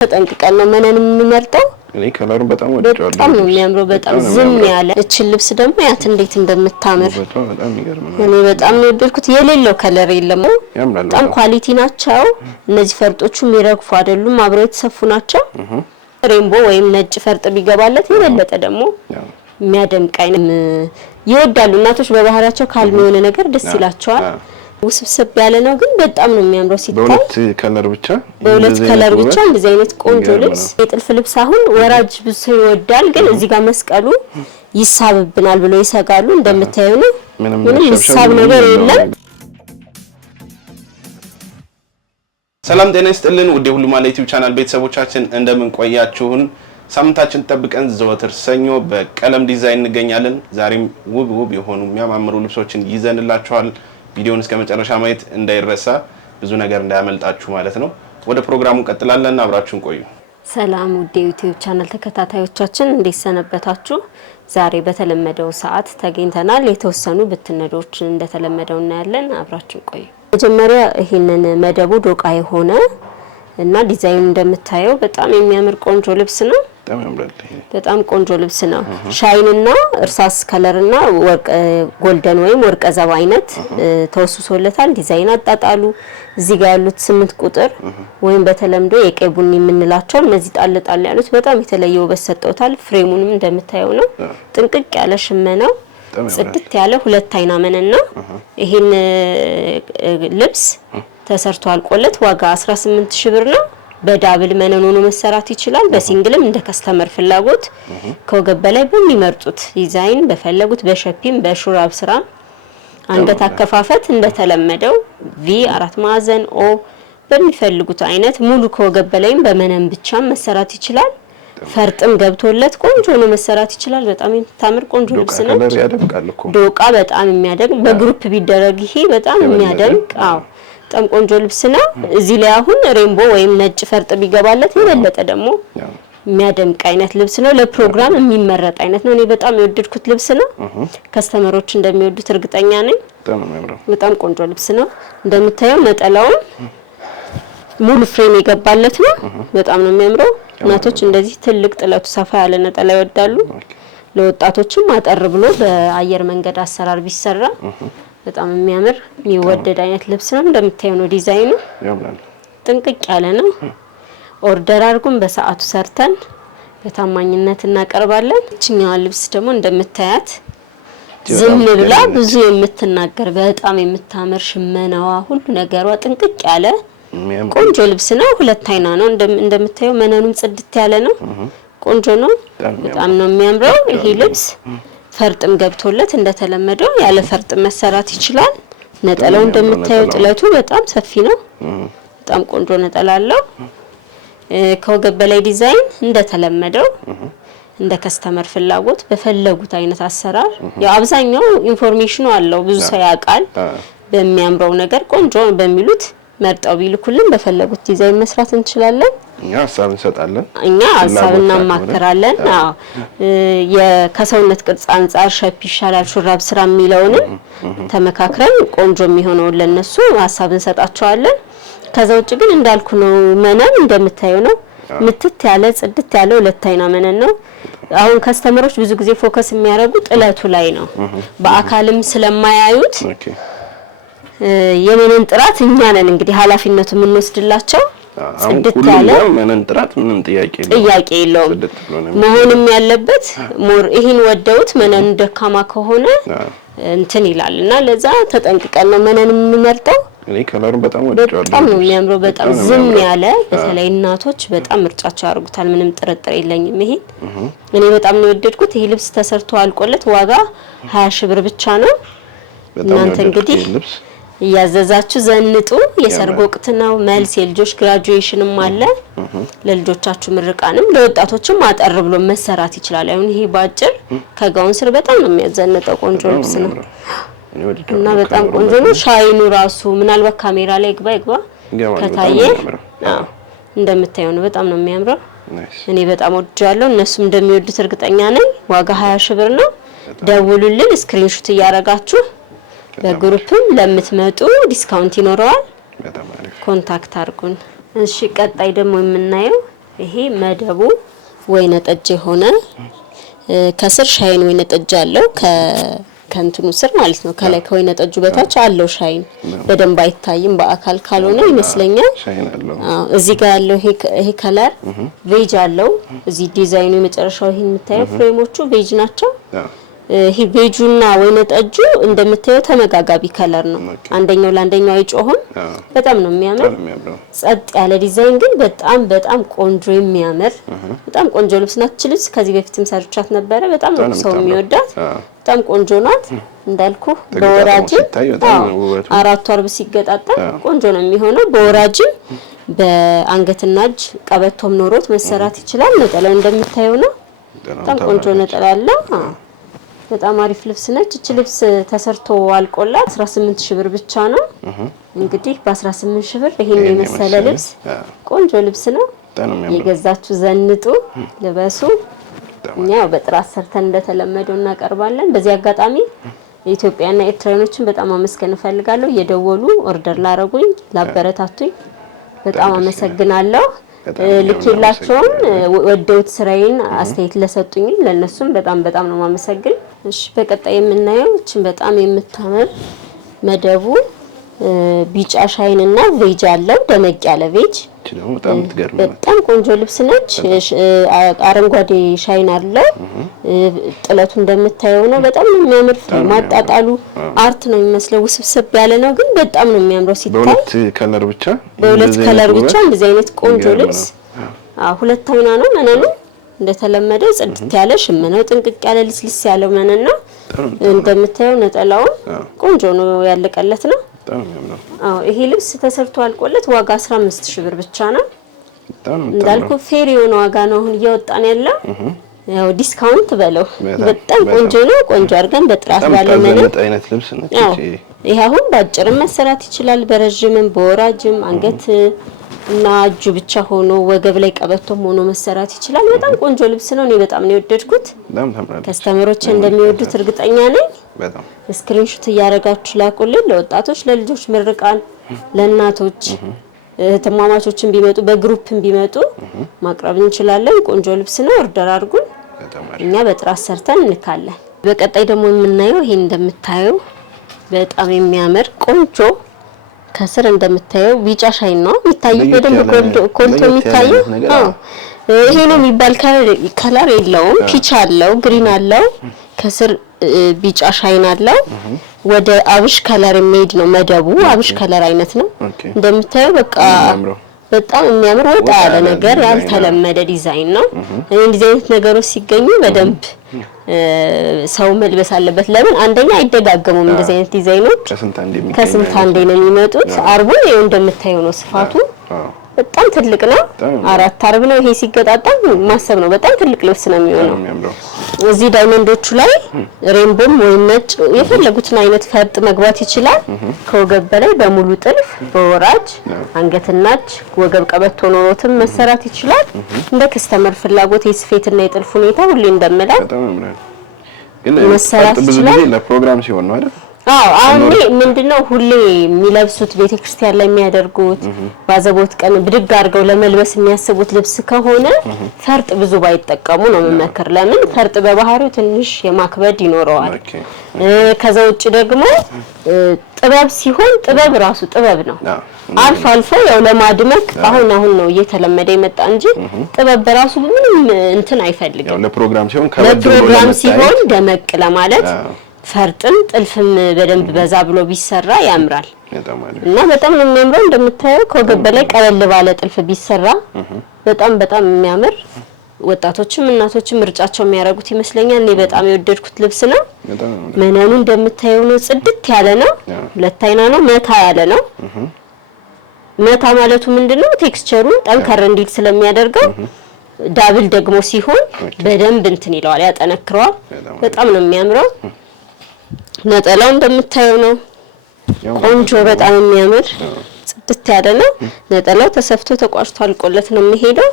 ተጠንቅቀን ነው መነን የምንመርጠው። እኔ ከለሩን በጣም ወድጃለሁ። በጣም ነው የሚያምረው። በጣም ዝም ያለ እቺ ልብስ ደግሞ ያት እንዴት እንደምታምር በጣም ይገርም ነው። እኔ በጣም ነው የወደድኩት። የሌለው ከለር የለም። በጣም ኳሊቲ ናቸው እነዚህ ፈርጦቹ። የሚረግፉ አይደሉም፣ አብረው የተሰፉ ናቸው። ሬንቦ ወይም ነጭ ፈርጥ ቢገባለት የበለጠ ደግሞ የሚያደምቅ አይነት ይወዳሉ እናቶች። በባህሪያቸው ካልም የሆነ ነገር ደስ ይላቸዋል። ውስብስብ ያለ ነው ግን በጣም ነው የሚያምረው ሲታይ። በሁለት ከለር ብቻ እንደዚህ አይነት ቆንጆ ልብስ የጥልፍ ልብስ አሁን ወራጅ ብዙ ሰው ይወዳል፣ ግን እዚህ ጋር መስቀሉ ይሳብብናል ብሎ ይሰጋሉ። እንደምታዩ ነው ምንም ይሳብ ነገር የለም። ሰላም ጤና ይስጥልን ውድ ሁሉ ማለት ዩቲዩብ ቻናል ቤተሰቦቻችን እንደምን ቆያችሁን? ሳምንታችን ጠብቀን ዘወትር ሰኞ በቀለም ዲዛይን እንገኛለን። ዛሬም ውብ የሆኑ የሚያማምሩ ልብሶችን ይዘንላችኋል። ቪዲዮውን እስከ መጨረሻ ማየት እንዳይረሳ፣ ብዙ ነገር እንዳያመልጣችሁ ማለት ነው። ወደ ፕሮግራሙ ቀጥላለን፣ አብራችሁን ቆዩ። ሰላም ውድ ዩቲዩብ ቻናል ተከታታዮቻችን እንዴት ሰነበታችሁ? ዛሬ በተለመደው ሰዓት ተገኝተናል። የተወሰኑ ብትነዶችን እንደተለመደው እናያለን። አብራችሁን ቆዩ። መጀመሪያ ይሄንን መደቡ ዶቃ የሆነ እና ዲዛይኑ እንደምታየው በጣም የሚያምር ቆንጆ ልብስ ነው። በጣም ቆንጆ ልብስ ነው። ሻይንና እርሳስ ከለርና ወርቅ ጎልደን ወይም ወርቀ ዘባ አይነት ተወስሶለታል። ዲዛይን አጣጣሉ እዚህ ጋር ያሉት 8 ቁጥር ወይም በተለምዶ የቀይ ቡኒ የምንላቸው እነዚህ ጣል ጣል ያሉት በጣም የተለየ ውበት ሰጥተውታል። ፍሬሙንም እንደምታየው ነው። ጥንቅቅ ያለ ሽመናው ጽድት ያለ ሁለት አይና መነና ይሄን ልብስ ተሰርቶ አልቆለት ዋጋ 18000 ብር ነው። በዳብል መነን ሆኖ መሰራት ይችላል። በሲንግልም እንደ ከስተመር ፍላጎት ከወገብ በላይ በሚመርጡት ዲዛይን በፈለጉት በሸፒም በሹራብ ስራ አንገት አከፋፈት እንደተለመደው ቪ 4 ማዕዘን ኦ በሚፈልጉት አይነት ሙሉ ከወገብ በላይም በመነን ብቻ መሰራት ይችላል። ፈርጥም ገብቶለት ቆንጆ ነው መሰራት ይችላል። በጣም የምታምር ቆንጆ ልብስ ነው። ዶቃ በጣም የሚያደምቅ በግሩፕ ቢደረግ ይሄ በጣም የሚያደምቅ በጣም ቆንጆ ልብስ ነው። እዚህ ላይ አሁን ሬንቦ ወይም ነጭ ፈርጥ ቢገባለት የበለጠ ደግሞ የሚያደምቅ አይነት ልብስ ነው። ለፕሮግራም የሚመረጥ አይነት ነው። እኔ በጣም የወደድኩት ልብስ ነው። ከስተመሮች እንደሚወዱት እርግጠኛ ነኝ። በጣም ቆንጆ ልብስ ነው። እንደምታየው ነጠላውን ሙሉ ፍሬም የገባለት ነው። በጣም ነው የሚያምረው። እናቶች እንደዚህ ትልቅ ጥለቱ ሰፋ ያለ ነጠላ ይወዳሉ። ለወጣቶችም አጠር ብሎ በአየር መንገድ አሰራር ቢሰራ በጣም የሚያምር የሚወደድ አይነት ልብስ ነው። እንደምታየው ነው ዲዛይኑ ጥንቅቅ ያለ ነው። ኦርደር አድርጉን በሰዓቱ ሰርተን በታማኝነት እናቀርባለን። እቺኛዋ ልብስ ደግሞ እንደምታያት ዝም ብላ ብዙ የምትናገር በጣም የምታምር ሽመናዋ ሁሉ ነገሯ ጥንቅቅ ያለ ቆንጆ ልብስ ነው። ሁለት አይና ነው እንደምታየው መነኑም ጽድት ያለ ነው። ቆንጆ ነው። በጣም ነው የሚያምረው ይሄ ልብስ። ፈርጥም ገብቶለት እንደተለመደው ያለ ፈርጥ መሰራት ይችላል። ነጠላው እንደምታየው ጥለቱ በጣም ሰፊ ነው። በጣም ቆንጆ ነጠላ አለው። ከወገብ በላይ ዲዛይን እንደተለመደው እንደ ከስተመር ፍላጎት በፈለጉት አይነት አሰራር ያው አብዛኛው ኢንፎርሜሽኑ አለው ብዙ ሰው ያውቃል። በሚያምረው ነገር ቆንጆ በሚሉት መርጠው ቢልኩልን በፈለጉት ዲዛይን መስራት እንችላለን። እኛ ሐሳብ እንሰጣለን። እኛ ሐሳብ እናማከራለን። የከሰውነት ቅርጽ አንፃር ሸፕ ይሻላል ሹራብ ስራ የሚለውን ተመካክረን ቆንጆ የሚሆነው ለነሱ ሐሳብ እንሰጣቸዋለን። ከዛ ውጭ ግን እንዳልኩ ነው መነን እንደምታየው ነው። ምትት ያለ ጽድት ያለ ሁለት አይና መነን ነው። አሁን ከስተመሮች ብዙ ጊዜ ፎከስ የሚያደርጉ ጥለቱ ላይ ነው። በአካልም ስለማያዩት የመነን ጥራት እኛ ነን እንግዲህ ኃላፊነቱ የምንወስድላቸው። ጽድት ያለ መነን ጥራት ምንም ጥያቄ የለውም። መሆንም ያለበት ሞር ይሄን ወደውት መነን ደካማ ከሆነ እንትን ይላልና ለዛ ተጠንቅቀን ነው መነን የምንመርጠው። እኔ ከለሩን በጣም ወድጃለሁ። በጣም ነው የሚያምረው። በጣም ዝም ያለ በተለይ እናቶች በጣም ምርጫቸው ያደርጉታል። ምንም ጥርጥር የለኝም። ይሄ እኔ በጣም ነው የወደድኩት። ይሄ ልብስ ተሰርቶ አልቆለት ዋጋ 20000 ብር ብቻ ነው። እናንተ እንግዲህ እያዘዛችሁ ዘንጡ። የሰርግ ወቅት ነው። መልስ የልጆች ግራጁዌሽንም አለ። ለልጆቻችሁ ምርቃንም ለወጣቶችም አጠር ብሎ መሰራት ይችላል። አሁን ይሄ ባጭር ከጋውን ስር በጣም ነው የሚያዘንጠው ቆንጆ ልብስ ነው እና በጣም ቆንጆ ነው። ሻይኑ ራሱ ምናልባት ካሜራ ላይ ይግባ ከታየ እንደምታየው ነው። በጣም ነው የሚያምረው። እኔ በጣም ወድጃለሁ። እነሱም እንደሚወዱት እርግጠኛ ነኝ። ዋጋ 20000 ብር ነው። ደውሉልን ስክሪንሾት እያረጋችሁ በግሩፕም ለምትመጡ ዲስካውንት ይኖረዋል። ኮንታክት አድርጉን። እሺ ቀጣይ ደግሞ የምናየው ይሄ መደቡ ወይነ ጠጅ የሆነ ከስር ሻይን ወይነ ጠጅ አለው ከእንትኑ ስር ማለት ነው። ከላይ ከወይነ ጠጁ በታች አለው ሻይን በደንብ አይታይም በአካል ካልሆነ ይመስለኛል። እዚህ ጋር ያለው ይሄ ከለር ቬጅ አለው። እዚህ ዲዛይኑ የመጨረሻው ይሄን የምታየው ፍሬሞቹ ቬጅ ናቸው። ይሄ ቬጁና ወይነ ጠጁ እንደምታየው ተመጋጋቢ ከለር ነው። አንደኛው ለአንደኛው አይጮህም። በጣም ነው የሚያምር። ጸጥ ያለ ዲዛይን ግን በጣም ቆንጆ የሚያምር በጣም ቆንጆ ልብስ ናት። ልብስ ከዚህ በፊትም ሰርቻት ነበረ። በጣም ነው ሰው የሚወዳት። በጣም ቆንጆ ናት። እንዳልኩ በወራጅም አራቱ አርብ ሲገጣጣም ቆንጆ ነው የሚሆነው። በወራጅም በአንገትና እጅ ቀበቶም ኖሮት መሰራት ይችላል። ነጠላው እንደምታየው ነው። በጣም ቆንጆ ነጠላ አለ። በጣም አሪፍ ልብስ ነች። እቺ ልብስ ተሰርቶ አልቆላት 18000 ብር ብቻ ነው። እንግዲህ በ18000 ብር ይሄን የመሰለ ልብስ ቆንጆ ልብስ ነው። የገዛችሁ ዘንጡ ልበሱ። እኛው በጥራት ሰርተን እንደተለመደው እናቀርባለን። በዚህ አጋጣሚ ኢትዮጵያና ኤርትራኖችን በጣም አመስገን እፈልጋለሁ። እየደወሉ ኦርደር ላረጉኝ ላበረታቱኝ በጣም አመሰግናለሁ። ልኬላቸውን ወደውት ስራዬን አስተያየት ለሰጡኝ ለነሱም በጣም ነው ማመሰግን። እሺ በቀጣይ የምናየው እቺን በጣም የምታምር መደቡ ቢጫ ሻይንና ቬጅ አለው። ደመቅ ያለ ቬጅ በጣም ቆንጆ ልብስ ነች። አረንጓዴ ሻይን አለው። ጥለቱ እንደምታየው ነው። በጣም ነው የሚያምር። ማጣጣሉ አርት ነው የሚመስለው። ውስብስብ ያለ ነው ግን በጣም ነው የሚያምረው ሲታይ። በሁለት ከለር ብቻ እንደዚህ አይነት ቆንጆ ልብስ ሁለት አይና ነው መነኑ። እንደተለመደው ጽድት ያለ ሽመናው ጥንቅቅ ያለ ልስልስ ያለው መነን ነው። እንደምታየው ነጠላው ቆንጆ ነው ያለቀለት ነው። ይሄ ልብስ ተሰርቶ አልቆለት ዋጋ 15000 ብር ብቻ ነው። እንዳልኩ ፌር የሆነ ዋጋ ነው አሁን እያወጣን ያለው። ያው ዲስካውንት በለው በጣም ቆንጆ ነው። ቆንጆ አድርገን በጥራት ባለ መነን አይነት ልብስ ነው። ይሄ አሁን ባጭርም መሰራት ይችላል። በረጅምም በወራጅም አንገት እና እጁ ብቻ ሆኖ ወገብ ላይ ቀበቶም ሆኖ መሰራት ይችላል። በጣም ቆንጆ ልብስ ነው። እኔ በጣም ነው የወደድኩት። ከስተመሮች እንደሚወዱት እርግጠኛ ነኝ። ስክሪንሾት እያደረጋችሁ ላኩልን። ለወጣቶች፣ ለልጆች ምርቃን፣ ለእናቶች ተማማቾችን ቢመጡ በግሩፕም ቢመጡ ማቅረብ እንችላለን። ቆንጆ ልብስ ነው። ኦርደር አድርጉን። እኛ በጥራት ሰርተን እንካለን። በቀጣይ ደግሞ የምናየው ይሄን እንደምታየው በጣም የሚያምር ቆንጆ ከስር እንደምታየው ቢጫ ሻይን ነው የሚታየው። በደንብ ኮልቶ የሚታየው ይሄ ነው የሚባል ከለር የለውም። ፒች አለው፣ ግሪን አለው፣ ከስር ቢጫ ሻይን አለው። ወደ አብሽ ከለር የሚሄድ ነው መደቡ። አብሽ ከለር አይነት ነው እንደምታየው። በቃ በጣም የሚያምር ወጣ ያለ ነገር ያልተለመደ ዲዛይን ነው። እንደዚህ አይነት ነገሮች ሲገኙ በደንብ ሰው መልበስ አለበት። ለምን አንደኛ አይደጋገሙም እንደዚህ አይነት ዲዛይኖች ከስንት አንዴ ነው የሚመጡት። አርቡ ይሄው እንደምታየው ነው ስፋቱ በጣም ትልቅ ነው። አራት አርብ ነው። ይሄ ሲገጣጣም ማሰብ ነው። በጣም ትልቅ ልብስ ነው የሚሆነው። እዚህ ዳይመንዶቹ ላይ ሬንቦም ወይም ነጭ የፈለጉትን አይነት ፈርጥ መግባት ይችላል። ከወገብ በላይ በሙሉ ጥልፍ በወራጅ አንገትና እጅ ወገብ ቀበቶ ኖሮትም መሰራት ይችላል። እንደ ከስተመር ፍላጎት የስፌትና የጥልፍ ሁኔታ ሁሌ እንደምለው ግን መሰራት ብዙ ጊዜ ለፕሮግራም ሲሆን ነው አይደል? አሁን ምንድነው ሁሌ የሚለብሱት ቤተክርስቲያን ላይ የሚያደርጉት ባዘቦት ቀን ብድግ አድርገው ለመልበስ የሚያስቡት ልብስ ከሆነ ፈርጥ ብዙ ባይጠቀሙ ነው መመከር። ለምን ፈርጥ በባህሪው ትንሽ የማክበድ ይኖረዋል። ከዛ ውጭ ደግሞ ጥበብ ሲሆን ጥበብ ራሱ ጥበብ ነው። አልፎ አልፎ ያው ለማድመቅ አሁን ነው እየተለመደ የመጣ እንጂ ጥበብ በራሱ ምንም እንትን አይፈልግም። ያው ለፕሮግራም ሲሆን ደመቅ ለማለት ፈርጥም ጥልፍም በደንብ በዛ ብሎ ቢሰራ ያምራል እና በጣም ነው የሚያምረው። እንደምታየው ከወገብ በላይ ቀለል ባለ ጥልፍ ቢሰራ በጣም የሚያምር ወጣቶችም እናቶችም ምርጫቸው የሚያደርጉት ይመስለኛል። እኔ በጣም የወደድኩት ልብስ ነው። መነኑ እንደምታየው ነው። ጽድት ያለ ነው። ሁለት አይና ነው። መታ ያለ ነው። መታ ማለቱ ምንድነው? ቴክስቸሩን ጠንከር እንዲል ስለሚያደርገው ዳብል ደግሞ ሲሆን በደንብ እንትን ይለዋል፣ ያጠነክረዋል። በጣም ነው የሚያምረው። ነጠላው እንደምታየው ነው። ቆንጆ በጣም የሚያምር ጽድት ያለ ነው። ነጠላው ተሰፍቶ ተቋጭቶ አልቆለት ነው የሚሄደው።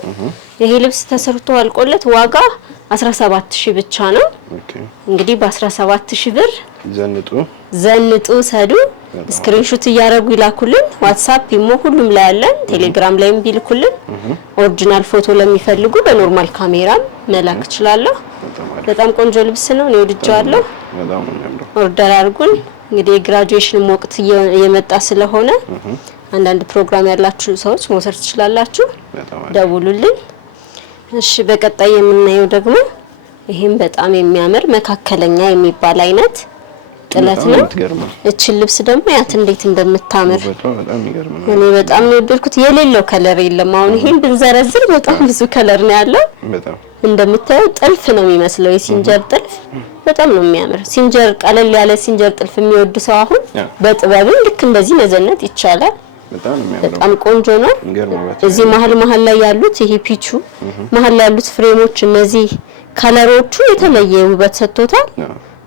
ይሄ ልብስ ተሰርቶ አልቆለት ዋጋ 17000 ብቻ ነው። እንግዲህ በ17000 ብር ዘንጡ ሰዱ። ስክሪንሾት እያረጉ ይላኩልን። ዋትስአፕ ኢሞ ሁሉም ላይ አለን። ቴሌግራም ላይም ቢልኩልን ኦሪጂናል ፎቶ ለሚፈልጉ በኖርማል ካሜራ መላክ ይችላልው። በጣም ቆንጆ ልብስ ነው። ነው ወድጃለሁ። በጣም የሚያምረው ኦርደር አድርጉን። እንግዲህ የግራጁዌሽን ወቅት እየመጣ ስለሆነ አንዳንድ ፕሮግራም ያላችሁ ሰዎች መውሰድ ትችላላችሁ። ደውሉልን። እሺ በቀጣይ የምናየው ደግሞ ይሄን በጣም የሚያምር መካከለኛ የሚባል አይነት ጥለት ነው። እቺ ልብስ ደግሞ ያት እንዴት እንደምታምር እኔ በጣም ነው ወደድኩት። የሌለው ከለር የለም። አሁን ይሄን ብንዘረዝር በጣም ብዙ ከለር ነው ያለው። እንደምታዩ ጥልፍ ነው የሚመስለው፣ የሲንጀር ጥልፍ በጣም ነው የሚያምር። ሲንጀር ቀለል ያለ ሲንጀር ጥልፍ የሚወድ ሰው አሁን በጥበብ ልክ እንደዚህ መዘነጥ ይቻላል። በጣም ቆንጆ ነው። እዚህ መሀል ላይ ያሉት ይሄ ፒቹ መሀል ላይ ያሉት ፍሬሞች እነዚህ ከለሮቹ የተለየ ውበት ሰጥቶታል።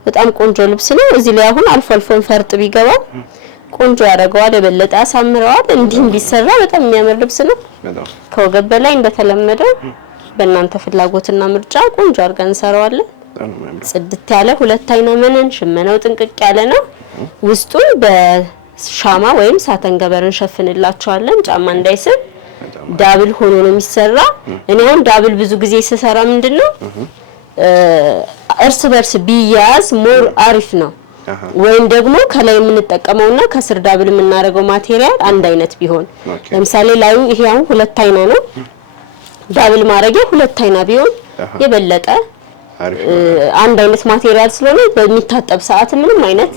በጣም ቆንጆ ልብስ ነው። እዚህ ላይ አሁን አልፎ ፈርጥ ቢገባ ቆንጆ ያደርገዋል፣ የበለጠ ያሳምረዋል። እንዲህም ቢሰራ በጣም የሚያምር ልብስ ነው። ከወገብ በላይ እንደተለመደው በእናንተ ፍላጎትና ምርጫ ቆንጆ አድርገን እንሰራዋለን። ጽድት ያለ ሁለት አይና መነን ሽመናው ጥንቅቅ ያለ ነው። ውስጡን በሻማ ወይም ሳተን ገበር እንሸፍንላቸዋለን ጫማ እንዳይስብ። ዳብል ሆኖ ነው የሚሰራ። እኔ አሁን ዳብል ብዙ ጊዜ ስሰራ ምንድነው እርስ በርስ ቢያዝ ሞር አሪፍ ነው። ወይም ደግሞ ከላይ የምንጠቀመውና ከስር ዳብል የምናደርገው ማቴሪያል አንድ አይነት ቢሆን፣ ለምሳሌ ላዩ ይሄ አሁን ሁለት አይና ነው። ዳብል ማድረጊያ ሁለት አይና ቢሆን የበለጠ አንድ አይነት ማቴሪያል ስለሆነ በሚታጠብ ሰዓት ምንም አይነት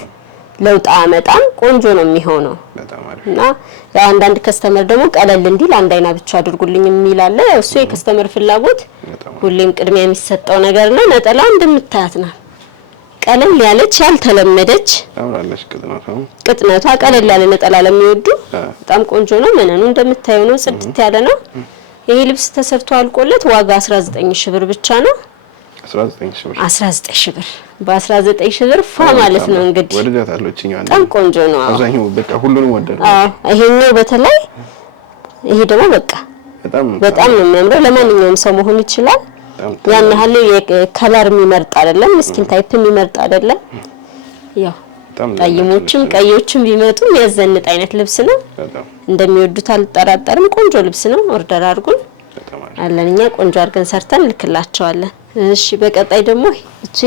ለውጥ አመጣም ቆንጆ ነው የሚሆነው። እና አንዳንድ ከስተመር ደግሞ ቀለል እንዲል አንድ አይና ብቻ አድርጉልኝ የሚል አለ። እሱ የከስተመር ፍላጎት ሁሌም ቅድሚያ የሚሰጠው ነገር ነው። ነጠላ እንደምታያት ነው። ቀለል ያለች ያልተለመደች ቅጥነቷ ቀለል ያለ ነጠላ ለሚወዱ በጣም ቆንጆ ነው። መነኑ እንደምታዩ ነው፣ ጽድት ያለ ነው። ይሄ ልብስ ተሰርቶ አልቆለት ዋጋ 19 ብር ብቻ ነው። 19 ሺህ ብር በ19 ሺህ ብር ፋ ማለት ነው። እንግዲህ ወደታለሁ እኛው በጣም ቆንጆ ነው። አብዛኛው በቃ ሁሉንም ወደደ። ይሄኛው በተለይ ይሄ ደግሞ በቃ በጣም ነው የሚያምረው። ለማንኛውም ሰው መሆን ይችላል። ያን ያህል የከለር የሚመርጥ አይደለም፣ ስኪን ታይፕ የሚመርጥ አይደለም። ያው ጠይሞችም ቀዮችም ቢመጡ የሚያዘንጥ አይነት ልብስ ነው። እንደሚወዱት አልጠራጠርም። ቆንጆ ልብስ ነው። ኦርደር አድርጉን አለንኛ ቆንጆ አድርገን ሰርተን ልክላቸዋለን። እሺ በቀጣይ ደግሞ እቺ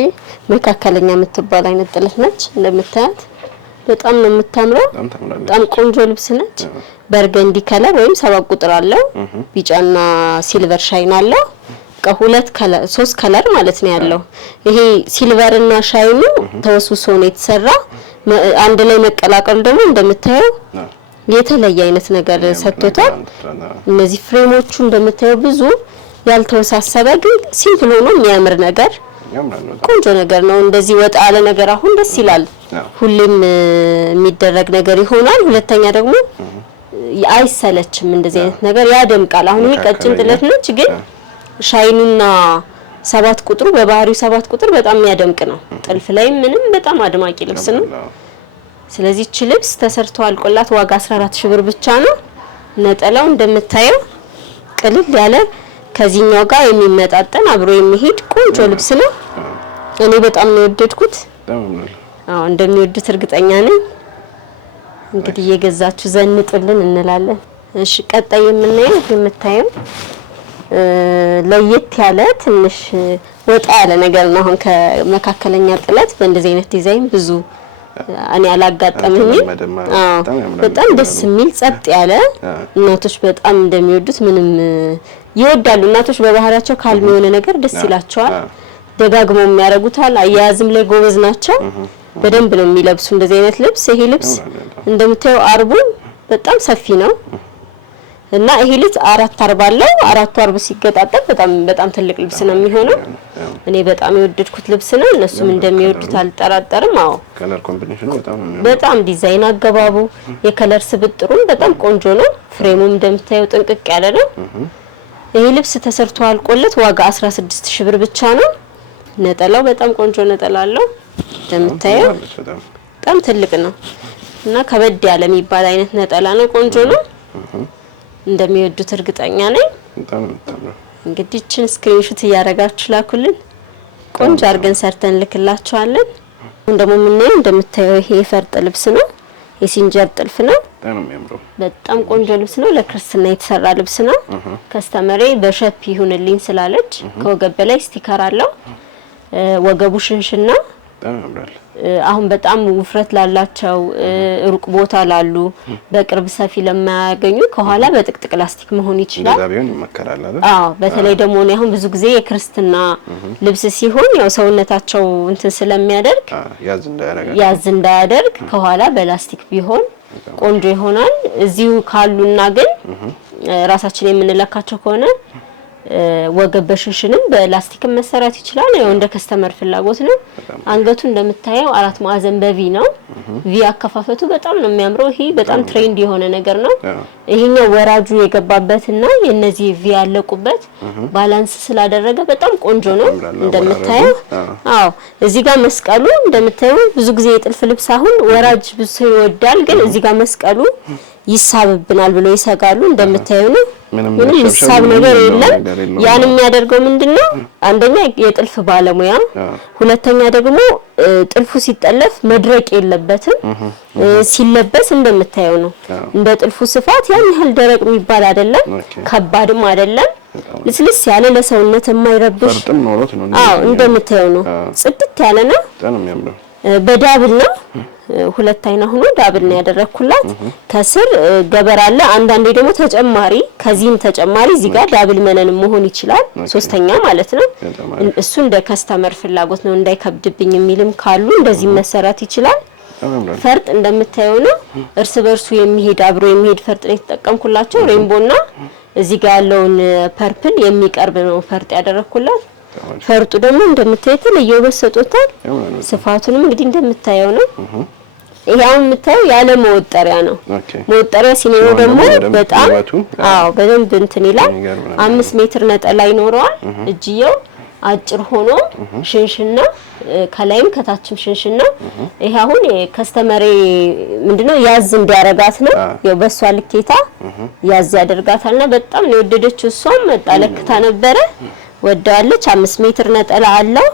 መካከለኛ የምትባል አይነት ጥለት ነች። እንደምታያት በጣም ነው የምታምረው። በጣም ቆንጆ ልብስ ነች። በርገንዲ ከለር ወይም 7 ቁጥር አለው። ቢጫና ሲልቨር ሻይን አለው። ከሁለት ከለር 3 ከለር ማለት ነው ያለው። ይሄ ሲልቨርና ሻይኑ ተወስውሶ ነው የተሰራ። አንድ ላይ መቀላቀሉ ደግሞ እንደምታየው የተለየ አይነት ነገር ሰጥቶታል። እነዚህ ፍሬሞቹ እንደምታየው ብዙ ያልተወሳሰበ ግን ሲምፕል ሆኖ የሚያምር ነገር ቆንጆ ነገር ነው። እንደዚህ ወጣ ያለ ነገር አሁን ደስ ይላል። ሁሌም የሚደረግ ነገር ይሆናል። ሁለተኛ ደግሞ አይሰለችም። እንደዚህ አይነት ነገር ያደምቃል። አሁን ይሄ ቀጭን ጥለት ነች፣ ግን ሻይኑና 7 ቁጥሩ በባህሪው 7 ቁጥር በጣም የሚያደምቅ ነው። ጥልፍ ላይ ምንም በጣም አድማቂ ልብስ ነው። ስለዚህ እቺ ልብስ ተሰርቶ አልቆላት ዋጋ 14 ሺህ ብር ብቻ ነው። ነጠላው እንደምታየው ቅልል ያለ ከዚህኛው ጋር የሚመጣጠን አብሮ የሚሄድ ቆንጆ ልብስ ነው። እኔ በጣም ነው የወደድኩት። እንደሚወዱት እርግጠኛ ነኝ። እንግዲህ የገዛችሁ ዘንጡልን እንላለን። እሺ ቀጣይ የምናየው የምታየው ለየት ያለ ትንሽ ወጣ ያለ ነገር ነው። አሁን ከመካከለኛ ጥለት በእንደዚህ አይነት ዲዛይን ብዙ እኔ አላጋጠመኝም። በጣም ደስ የሚል ጸጥ ያለ እናቶች በጣም እንደሚወዱት ምንም ይወዳሉ። እናቶች በባህሪያቸው ካልም የሆነ ነገር ደስ ይላቸዋል። ደጋግመው የሚያረጉታል። አያያዝም ላይ ጎበዝ ናቸው። በደንብ ነው የሚለብሱ እንደዚህ አይነት ልብስ። ይሄ ልብስ እንደምታየው አርቡ በጣም ሰፊ ነው እና ይሄ ልጅ 4 አለው። 4 ሲገጣጠም በጣም ትልቅ ልብስ ነው የሚሆነው። እኔ በጣም የወደድኩት ልብስ ነው። እነሱም እንደሚወዱት አልጠራጠርም። አዎ ከለር ኮምቢኔሽኑ በጣም ዲዛይን አገባቡ የከለር ስብጥሩም በጣም ቆንጆ ነው። ፍሬሙም እንደምታየው ጥንቅቅ ያለ ነው። ይሄ ልብስ ተሰርቶ አልቆለት ዋጋ 16 ሺህ ብር ብቻ ነው። ነጠላው በጣም ቆንጆ ነጠላ አለው። እንደምታየው በጣም ትልቅ ነው እና ከበድ ያለ የሚባል አይነት ነጠላ ነው። ቆንጆ ነው። እንደሚወዱት እርግጠኛ ነኝ። እንግዲህ እቺን ስክሪንሾት እያረጋችሁ ላኩልን። ቆንጆ አድርገን ሰርተን ልክላችኋለን። እንደሞ ምንነው እንደምታየው ይሄ ፈርጥ ልብስ ነው። የሲንጀር ጥልፍ ነው። በጣም የሚያምረው በጣም ቆንጆ ልብስ ነው። ለክርስትና የተሰራ ልብስ ነው። ከስተመሬ በሸፕ ይሁንልኝ ስላለች ከወገብ በላይ ስቲከር አለው። ወገቡ ሽንሽና በጣም ያምራል። አሁን በጣም ውፍረት ላላቸው ሩቅ ቦታ ላሉ በቅርብ ሰፊ ለማያገኙ ከኋላ በጥቅጥቅ ላስቲክ መሆን ይችላል። ዳቢውን ይመከራል አይደል? በተለይ ደግሞ እኔ አሁን ብዙ ጊዜ የክርስትና ልብስ ሲሆን ያው ሰውነታቸው እንትን ስለሚያደርግ ያዝ እንዳያደርግ ከኋላ በላስቲክ ቢሆን ቆንጆ ይሆናል። እዚሁ ካሉና ግን ራሳችን የምንለካቸው ከሆነ ወገብ በሽንሽንም በላስቲክም መሰራት ይችላል። ያው እንደ ከስተመር ፍላጎት ነው። አንገቱ እንደምታየው 4 ማዕዘን በቪ ነው። ቪ አከፋፈቱ በጣም ነው የሚያምረው። ይሄ በጣም ትሬንድ የሆነ ነገር ነው። ይሄኛው ወራጁ የገባበትና የነዚህ ቪ ያለቁበት ባላንስ ስላደረገ በጣም ቆንጆ ነው እንደምታየው። እዚህ ጋር መስቀሉ እንደምታየው ብዙ ጊዜ የጥልፍ ልብስ አሁን ወራጅ ብዙ ሰው ይወዳል፣ ግን እዚህ ጋር መስቀሉ ይሳብብናል ብለው ይሰጋሉ። እንደምታየው ነው ምንም ይሳብ ነገር የለም። ያን የሚያደርገው ምንድነው? አንደኛ የጥልፍ ባለሙያ፣ ሁለተኛ ደግሞ ጥልፉ ሲጠለፍ መድረቅ የለበትም። ሲለበስ እንደምታየው ነው። እንደ ጥልፉ ስፋት ያን ያህል ደረቅ የሚባል አይደለም፣ ከባድም አይደለም። ልስልስ ያለ ለሰውነት የማይረብሽ እንደምታየው ነው። ጽድት ያለ ነው። በዳብል ነው። ሁለት አይና ሆኖ ዳብል ነው ያደረኩላት። ከስር ገበር አለ። አንዳንዴ ደግሞ ተጨማሪ ከዚህም ተጨማሪ እዚህ ጋር ዳብል መነን መሆን ይችላል፣ ሶስተኛ ማለት ነው። እሱ እንደ ከስተመር ፍላጎት ነው። እንዳይከብድብኝ የሚልም ካሉ እንደዚህ መሰራት ይችላል። ፈርጥ እንደምታየው ነው። እርስ በርሱ የሚሄድ አብሮ የሚሄድ ፈርጥ ነው የተጠቀምኩላቸው። ሬንቦና እዚህ ጋር ያለውን ፐርፕል የሚቀርብ ነው ፈርጥ ያደረኩላት። ፈርጡ ደግሞ እንደምታየው ለየውበት ሰጥቶታል። ስፋቱንም እንግዲህ እንደምታየው ነው። ይሄው የምታየው ያለ መወጠሪያ ነው። መወጠሪያ ሲኖረው ደግሞ በጣም በደንብ እንትን ይላል። 5 ሜትር ነጠላ ይኖረዋል። እጅየው አጭር ሆኖ ሽንሽና ከላይም ከታችም ሽንሽና። ይሄ አሁን የከስተመሬ ምንድነው ያዝ እንዲያረጋት ነው። ያው በሷ ልኬታ ያዝ ያደርጋታልና በጣም ነው የወደደችው። እሷም መጣለክታ ነበረ ወዳለች። 5 ሜትር ነጠላ አለው።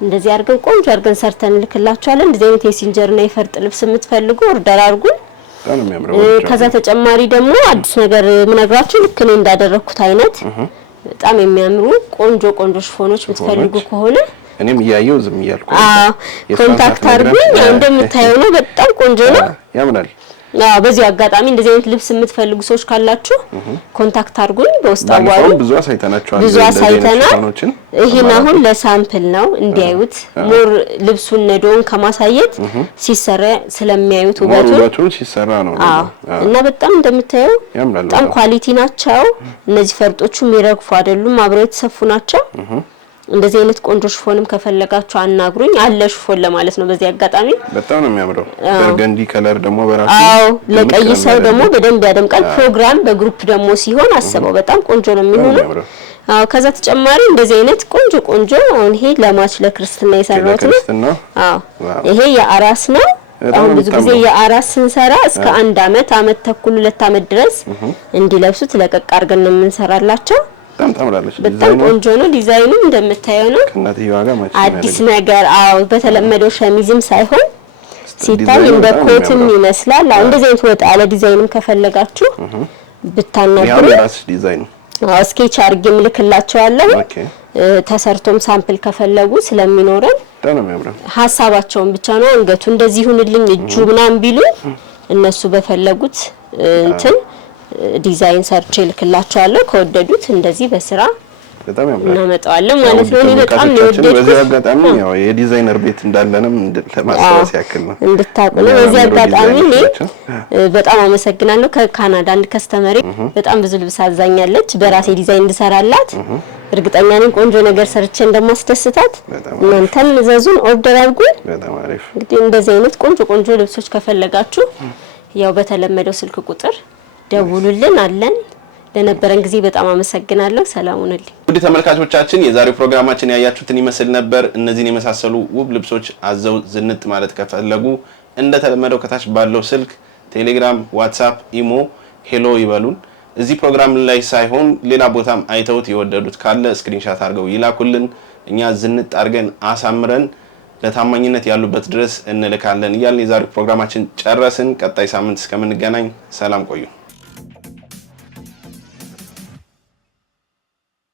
እንደዚህ አድርገን ቆንጆ አድርገን ሰርተን ልክላችኋለን። እንደዚህ አይነት የሲንጀርና የፈርጥ ልብስ የምትፈልጉ ኦርደር አድርጉ። ከዛ ተጨማሪ ደግሞ አዲስ ነገር ምነግራችሁ ልክ እኔ እንዳደረኩት አይነት በጣም የሚያምሩ ቆንጆ ሽፎኖች የምትፈልጉ ከሆነ እኔም እያየው ዝም እያልኩ ኮንታክት አድርጉኝ። እንደምታየው ነው። በጣም ቆንጆ ነው። ያምራል። በዚህ አጋጣሚ እንደዚህ አይነት ልብስ የምትፈልጉ ሰዎች ካላችሁ ኮንታክት አድርጉኝ፣ በውስጥ አዋሩ። ብዙ አሳይተናል። ይሄን አሁን ለሳምፕል ነው እንዲያዩት። ሞር ልብሱን ነዶን ከማሳየት ሲሰራ ስለሚያዩት ውበቱን ሲሰራ ነው። እና በጣም እንደምታየው በጣም ኳሊቲ ናቸው። እነዚህ ፈርጦቹ የሚረግፉ አይደሉም፣ አብረው የተሰፉ ናቸው። እንደዚህ አይነት ቆንጆ ሽፎንም ከፈለጋችሁ አናግሩኝ። አለ ሽፎን ለማለት ነው። በዚህ አጋጣሚ በጣም ነው የሚያምረው። በርገንዲ ከለር ደግሞ በራሱ ለቀይ ሰው ደግሞ በደንብ ያደምቃል። ፕሮግራም በግሩፕ ደግሞ ሲሆን አስበው በጣም ቆንጆ ነው የሚሆነው። ከዛ ተጨማሪ እንደዚህ አይነት ቆንጆ አሁን ይሄ ለማች ለክርስትና የሰራሁት ነው። ይሄ የአራስ ነው። አሁን ብዙ ጊዜ የአራስ ስንሰራ እስከ 1 አመት ተኩል 2 አመት ድረስ እንዲለብሱት ለቀቅ አድርገን ነው የምንሰራላቸው። በጣም ቆንጆ ነው። ዲዛይኑም እንደምታየው ነው። አዲስ ነገር በተለመደው ሸሚዝም ሳይሆን ሲታይ እንደ ኮትም ይመስላል። እንደዚህ አይነት ወጣ ያለ ዲዛይንም ከፈለጋችሁ ብታናግሩ ስኬች አድርጌ ምልክላቸዋለሁ። ተሰርቶም ሳምፕል ከፈለጉ ስለሚኖረን ሀሳባቸውን ብቻ ነው። አንገቱ እንደዚህ ይሁንልኝ እጁ ምናምን ቢሉ እነሱ በፈለጉት እንትን ዲዛይን ሰርቼ ልክላቸዋለሁ። ከወደዱት እንደዚህ በስራ እናመጣዋለን ማለት ነው። እኔ በጣም ነው የወደድኩት። በዚህ አጋጣሚ ያው የዲዛይነር ቤት እንዳለንም ለማስታወስ ያክል ነው እንድታቁ ነው። በዚህ አጋጣሚ እኔ በጣም አመሰግናለሁ። ከካናዳ አንድ ከስተመሪ በጣም ብዙ ልብስ አዛኛለች በራሴ ዲዛይን እንድሰራላት። እርግጠኛ ነኝ ቆንጆ ነገር ሰርቼ እንደማስደስታት። እናንተም ዘዙን ኦርደር አድርጉ። በጣም አሪፍ። እንግዲህ እንደዚህ አይነት ቆንጆ ልብሶች ከፈለጋችሁ ያው በተለመደው ስልክ ቁጥር ደውሉልን አለን። ለነበረን ጊዜ በጣም አመሰግናለሁ። ሰላም ሁኑልኝ። ውድ ተመልካቾቻችን የዛሬው ፕሮግራማችን ያያችሁትን ይመስል ነበር። እነዚህን የመሳሰሉ ውብ ልብሶች አዘው ዝንጥ ማለት ከፈለጉ እንደተለመደው ከታች ባለው ስልክ ቴሌግራም፣ ዋትስአፕ፣ ኢሞ ሄሎ ይበሉን። እዚህ ፕሮግራም ላይ ሳይሆን ሌላ ቦታም አይተውት የወደዱት ካለ ስክሪንሻት አድርገው ይላኩልን። እኛ ዝንጥ አድርገን አሳምረን ለታማኝነት ያሉበት ድረስ እንልካለን እያልን የዛሬው ፕሮግራማችን ጨረስን። ቀጣይ ሳምንት እስከምንገናኝ ሰላም ቆዩ።